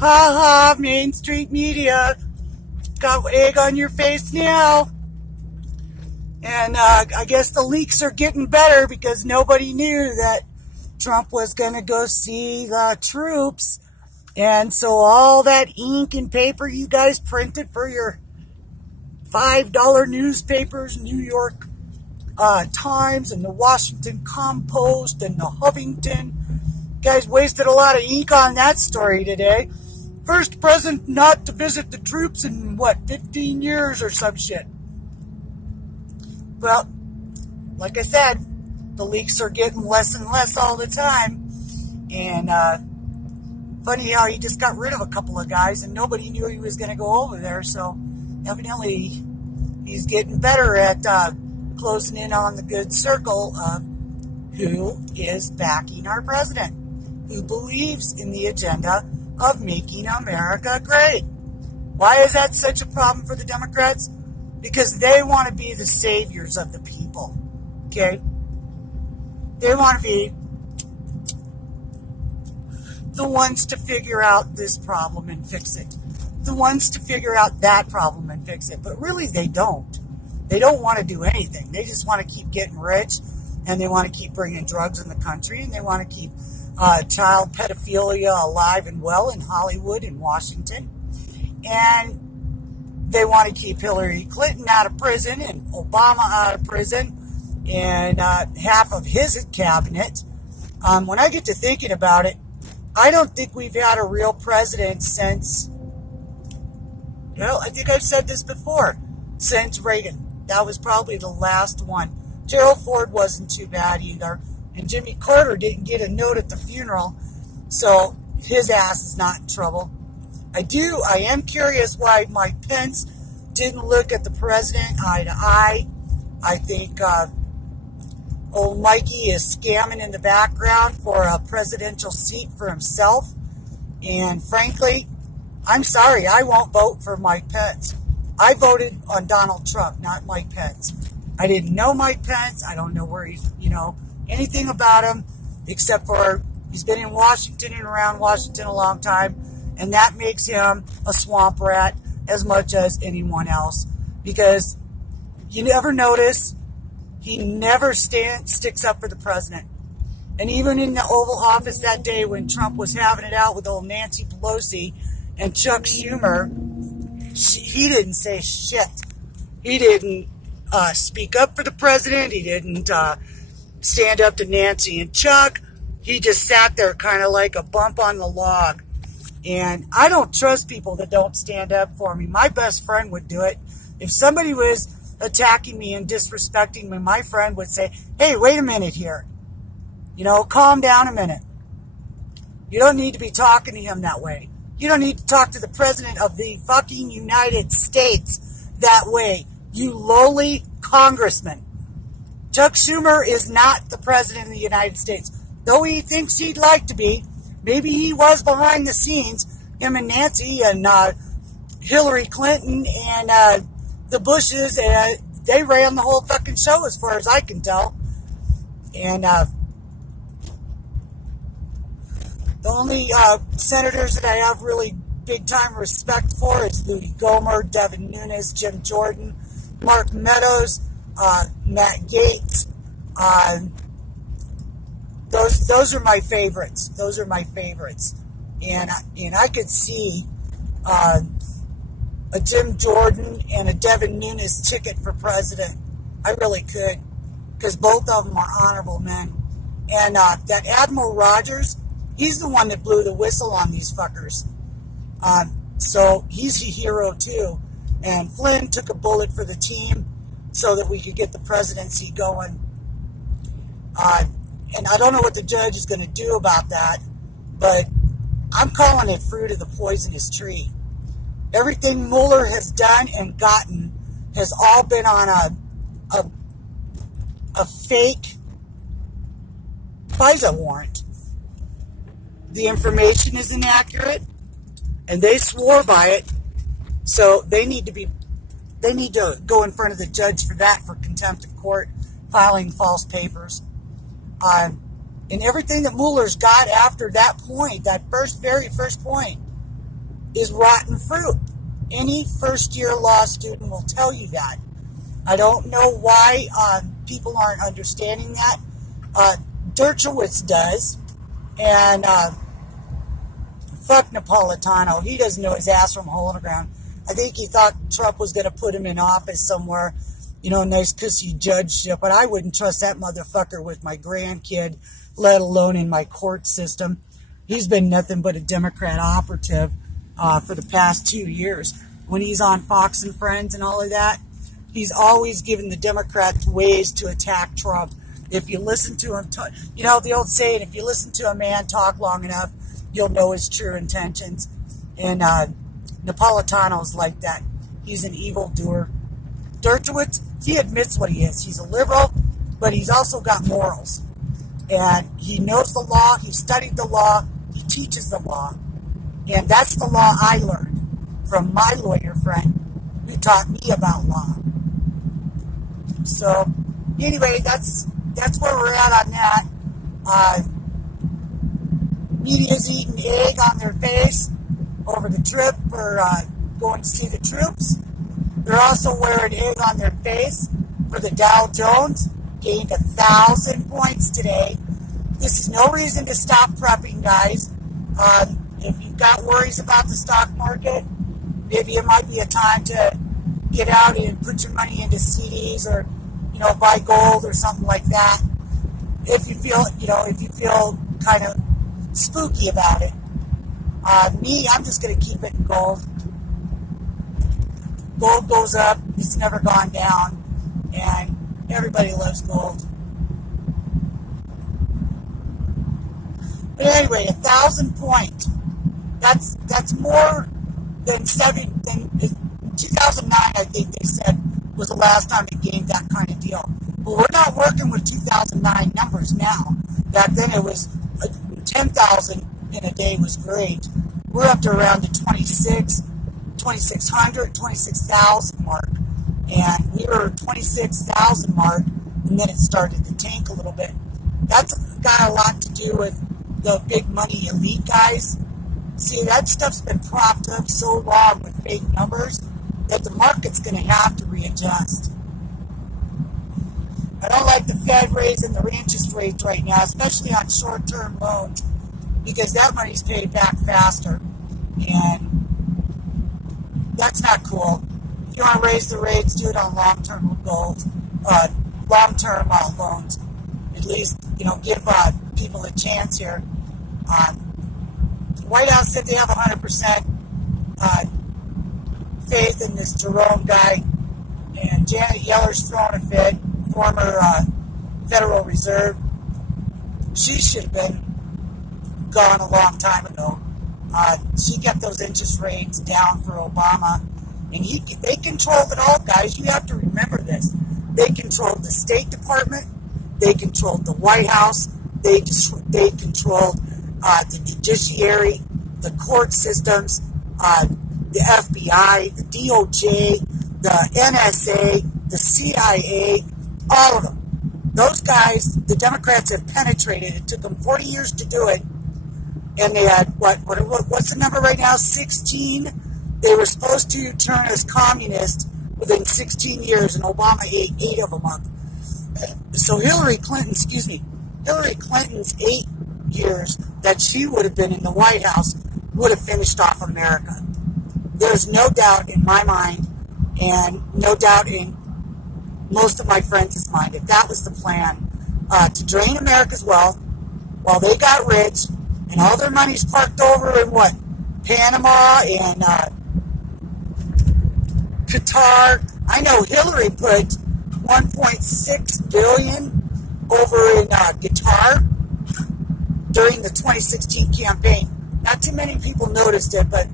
Ha ha, Main Street Media. Got egg on your face now. And I guess the leaks are getting better because nobody knew that Trump was going to go see the troops. And so all that ink and paper you guys printed for your $5 newspapers, New York Times and the Washington Compost and the Huffington, guys wasted a lot of ink on that story today. First president not to visit the troops in, 15 years or some shit. Well, like I said, the leaks are getting less and less all the time. And funny how he just got rid of a couple of guys and nobody knew he was going to go over there. So evidently he's getting better at closing in on the good circle of who is backing our president, who believes in the agenda of making America great. Why is that such a problem for the Democrats? Because they want to be the saviors of the people. Okay? They want to be the ones to figure out this problem and fix it. The ones to figure out that problem and fix it. But really they don't. They don't want to do anything. They just want to keep getting rich, and they want to keep bringing drugs in the country, and they want to keep child pedophilia alive and well in Hollywood and Washington. And they want to keep Hillary Clinton out of prison and Obama out of prison and half of his cabinet. When I get to thinking about it, I don't think we've had a real president since, well, I think I've said this before, since Reagan. That was probably the last one. Gerald Ford wasn't too bad either. And Jimmy Carter didn't get a note at the funeral, so his ass is not in trouble. I am curious why Mike Pence didn't look at the president eye to eye. I think old Mikey is scamming in the background for a presidential seat for himself. And frankly, I'm sorry, I won't vote for Mike Pence. I voted on Donald Trump, not Mike Pence. I didn't know Mike Pence. I don't know where he's, anything about him, except for he's been in Washington and around Washington a long time, and that makes him a swamp rat as much as anyone else. Because you never notice, he never sticks up for the president. And even in the Oval Office that day when Trump was having it out with old Nancy Pelosi and Chuck Schumer, he didn't say shit. He didn't speak up for the president. He didn't stand up to Nancy and Chuck. He just sat there kind of like a bump on the log. And I don't trust people that don't stand up for me. My best friend would do it. If somebody was attacking me and disrespecting me, my friend would say, hey, wait a minute here. Calm down a minute. You don't need to be talking to him that way. You don't need to talk to the president of the fucking United States that way, you lowly congressman. Chuck Schumer is not the president of the United States. Though he thinks he'd like to be, maybe he was behind the scenes, him and Nancy and Hillary Clinton and the Bushes, they ran the whole fucking show as far as I can tell. And the only senators that I have really big-time respect for is Rudy Gomer, Devin Nunes, Jim Jordan, Mark Meadows, Matt Gaetz. Those are my favorites. Those are my favorites. And I could see a Jim Jordan and a Devin Nunes ticket for president. I really could. Because both of them are honorable men. And that Admiral Rogers, he's the one that blew the whistle on these fuckers. So he's a hero too. And Flynn took a bullet for the team so that we could get the presidency going. And I don't know what the judge is going to do about that, but I'm calling it fruit of the poisonous tree. Everything Mueller has done and gotten has all been on a fake FISA warrant. The information is inaccurate, and they swore by it, so they need to go in front of the judge for that, for contempt of court, filing false papers. And everything that Mueller's got after that point, that very first point, is rotten fruit. Any first-year law student will tell you that. I don't know why people aren't understanding that. Dershowitz does, and fuck Napolitano. He doesn't know his ass from a hole in the ground. I think he thought Trump was going to put him in office somewhere, you know, nice cushy judgeship, but I wouldn't trust that motherfucker with my grandkid, let alone in my court system. He's been nothing but a Democrat operative for the past 2 years. When he's on Fox and Friends and all of that, he's always given the Democrats ways to attack Trump. If you listen to him, you know, the old saying, if you listen to a man talk long enough, you'll know his true intentions. And Napolitano's like that. He's an evildoer. Dershowitz, he admits what he is. He's a liberal, but he's also got morals. And he knows the law, he studied the law, he teaches the law. And that's the law I learned from my lawyer friend who taught me about law. So, anyway, that's where we're at on that. Media's eating egg on their face over the trip for going to see the troops. They're also wearing egg on their face for the Dow Jones. Gained 1,000 points today. This is no reason to stop prepping, guys. If you've got worries about the stock market, maybe it might be a time to get out and put your money into CDs or, you know, buy gold or something like that. If you feel kind of spooky about it. Me, I'm just going to keep it in gold. Gold goes up, it's never gone down, and everybody loves gold. But anyway, 1,000 points. That's more than 2009, I think they said, was the last time they gained that kind of deal. But we're not working with 2009 numbers now. Back then it was 10,000 in a day was great. We're up to around the 2,600, 26,000 mark. And we were 26,000 mark, and then it started to tank a little bit. That's got a lot to do with the big money elite guys. See, that stuff's been propped up so long with fake numbers that the market's going to have to readjust. I don't like the Fed raising their interest rates right now, especially on short-term loans, because that money's paid back faster, and that's not cool. If you want to raise the rates, do it on long-term gold, long-term loans. At least, you know, give people a chance here. White House said they have 100% faith in this Jerome guy, and Janet Yeller's throwing a fit, former Federal Reserve. She should have been gone a long time ago. She kept those interest rates down for Obama, and they controlled it all, guys. You have to remember this. They controlled the State Department. They controlled the White House. They controlled the judiciary, the court systems, the FBI, the DOJ, the NSA, the CIA, all of them. Those guys, the Democrats have penetrated. It took them 40 years to do it. And they had, what's the number right now? 16? They were supposed to turn us communist within 16 years, and Obama ate 8 of them up. So Hillary Clinton's 8 years that she would have been in the White House would have finished off America. There's no doubt in my mind, and no doubt in most of my friends' mind, that that was the plan, to drain America's wealth while they got rich, and all their money's parked over in what? Panama and Qatar. I know Hillary put $1.6 billion over in Qatar during the 2016 campaign. Not too many people noticed it, but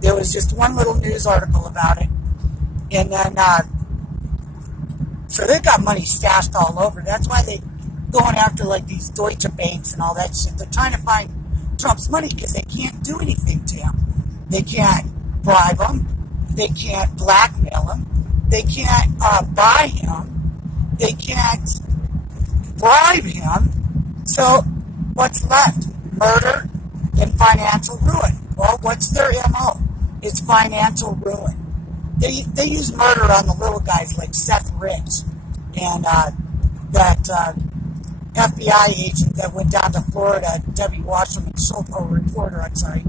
there was just one little news article about it. And then, so they've got money stashed all over. That's why they going after like these Deutsche Banks and all that shit. They're trying to find Trump's money because they can't do anything to him. They can't bribe him. They can't blackmail him. They can't buy him. They can't bribe him. So what's left? Murder and financial ruin. Well, what's their MO? It's financial ruin. They use murder on the little guys like Seth Rich and that FBI agent that went down to Florida, Debbie Wasserman Schultz, or reporter, I'm sorry.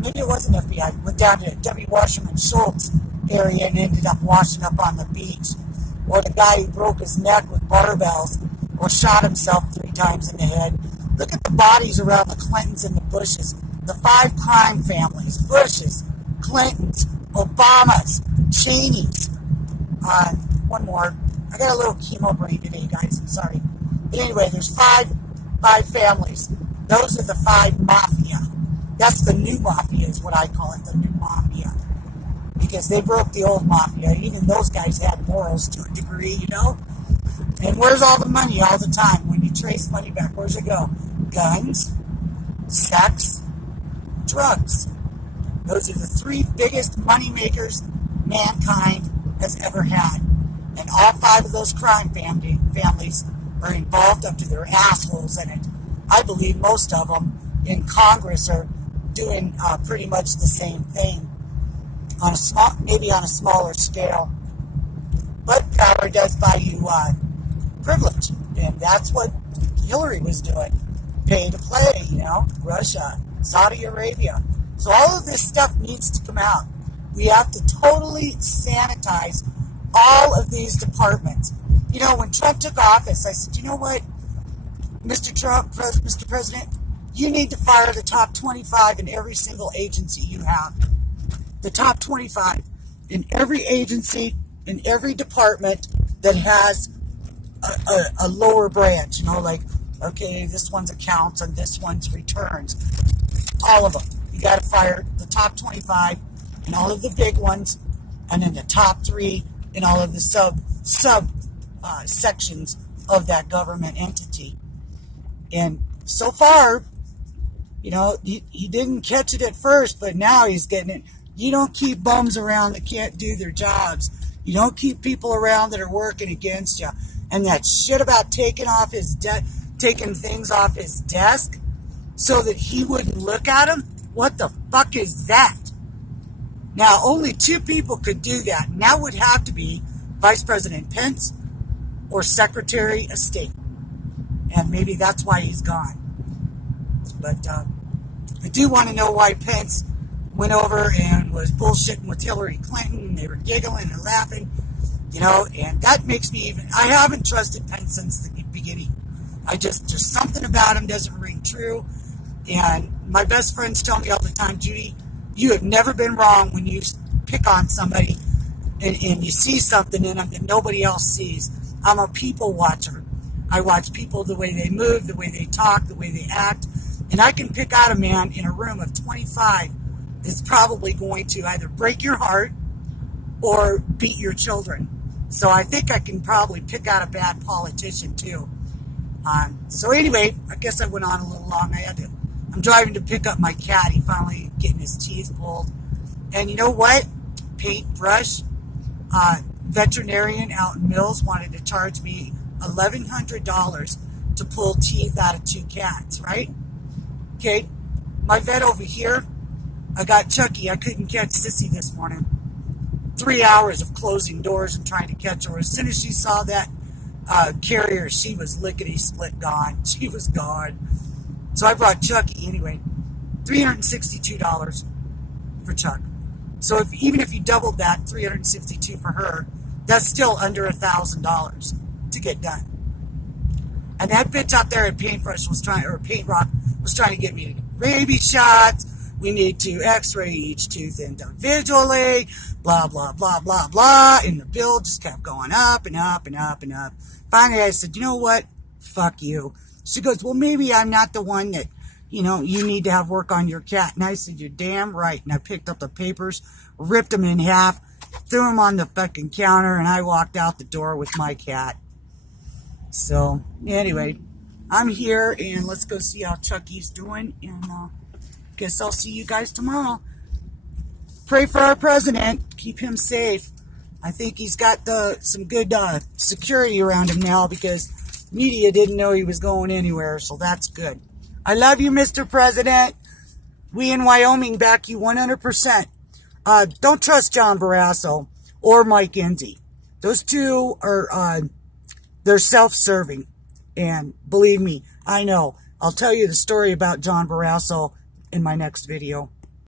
Maybe it wasn't FBI. Went down to Debbie Wasserman Schultz area and ended up washing up on the beach. Or the guy who broke his neck with barbells or shot himself 3 times in the head. Look at the bodies around the Clintons and the Bushes. The 5 crime families. Bushes, Clintons, Obamas, Cheneys. One more. I got a little chemo brain today, guys. I'm sorry. But anyway, there's five families. Those are the 5 mafia. That's the new mafia is what I call it, the new mafia. Because they broke the old mafia. Even those guys had morals to a degree, you know? And where's all the money all the time? When you trace money back, where's it go? Guns, sex, drugs. Those are the 3 biggest money makers mankind has ever had. And all 5 of those crime families are involved up to their assholes in it. I believe most of them in Congress are doing pretty much the same thing. Maybe on a smaller scale. But power does buy you privilege. And that's what Hillary was doing. Pay to play, you know. Russia, Saudi Arabia. So all of this stuff needs to come out. We have to totally sanitize all of these departments. You know, when Trump took office, I said, you know what, Mr. Trump, Mr. President, you need to fire the top 25 in every single agency you have. The top 25 in every agency, in every department that has a lower branch. You know, like, okay, this one's accounts and this one's returns. All of them. You got to fire the top 25 in all of the big ones, and then the top 3 in all of the sub sections of that government entity. And so far, you know, he didn't catch it at first, but now he's getting it. You don't keep bums around that can't do their jobs. You don't keep people around that are working against you. And that shit about taking things off his desk so that he wouldn't look at them, what the fuck is that? Now, only 2 people could do that, and that would have to be Vice President Pence or Secretary of State. And maybe that's why he's gone. But I do want to know why Pence went over and was bullshitting with Hillary Clinton, and they were giggling and laughing, you know, and that makes me even, I haven't trusted Pence since the beginning. Just something about him doesn't ring true. And my best friends tell me all the time, Judy, you have never been wrong when you pick on somebody and you see something in them that nobody else sees. I'm a people watcher. I watch people, the way they move, the way they talk, the way they act. And I can pick out a man in a room of 25 that's probably going to either break your heart or beat your children. So I think I can probably pick out a bad politician too. So anyway, I guess I went on a little long. I'm driving to pick up my cat. He finally getting his teeth pulled. And you know what? Paintbrush. Veterinarian out in Mills wanted to charge me $1,100 to pull teeth out of 2 cats, right? Okay, my vet over here, I got Chucky. I couldn't catch Sissy this morning. 3 hours of closing doors and trying to catch her. As soon as she saw that carrier, she was lickety-split gone. She was gone. So I brought Chucky anyway. $362 for Chuck. So even if you doubled that, $362 for her, that's still under $1,000 to get done. And that bitch out there at Paint Rock was trying to get me to get rabies shots. We need to x-ray each tooth individually, blah, blah, blah, blah, blah. And the bill just kept going up and up and up and up. Finally, I said, you know what? Fuck you. She goes, well, maybe I'm not the one that, you know, you need to have work on your cat. And I said, you're damn right. And I picked up the papers, ripped them in half, threw them on the fucking counter, and I walked out the door with my cat. So, anyway, I'm here, and let's go see how Chucky's doing. And guess I'll see you guys tomorrow. Pray for our president. Keep him safe. I think he's got some good security around him now because media didn't know he was going anywhere, so that's good. I love you, Mr. President. We in Wyoming back you 100%. Don't trust John Barrasso or Mike Enzi. Those two are, they're self-serving. And believe me, I know. I'll tell you the story about John Barrasso in my next video.